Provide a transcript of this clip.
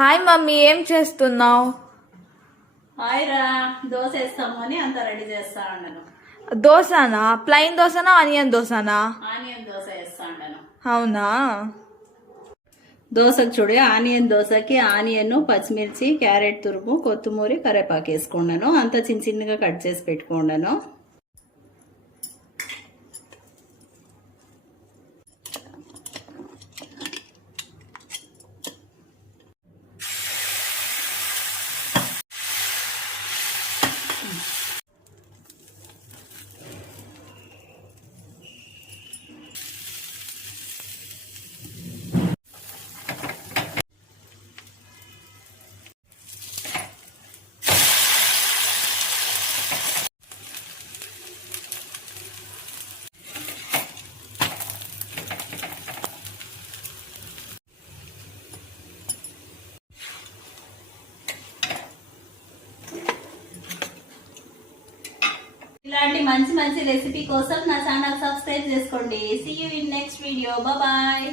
Hi mummy, ఏం చేస్తున్నావు? Hi రా, దోశ వేస్తాము అని అంత రెడీ చేస్తా ఉండను. దోశనా? ప్లెయిన్ దోశనా ఆనియన్ దోశనా? ఆనియన్ దోశ వేస్తా ఉండను. అవునా? దోశకు చూడు, ఆనియన్ దోశకి ఆనియన్, పచ్చిమిర్చి, క్యారెట్ తురుము, కొత్తిమీర, కరివేపాకు వేసుకున్నాను. అంతా చిన్న చిన్నగా కట్ చేసి పెట్టుకున్నాను. ఇలాంటి మంచి మంచి రెసిపీ కోసం నా ఛానల్ సబ్స్క్రైబ్ చేసుకోండి. See you in next video. Bye.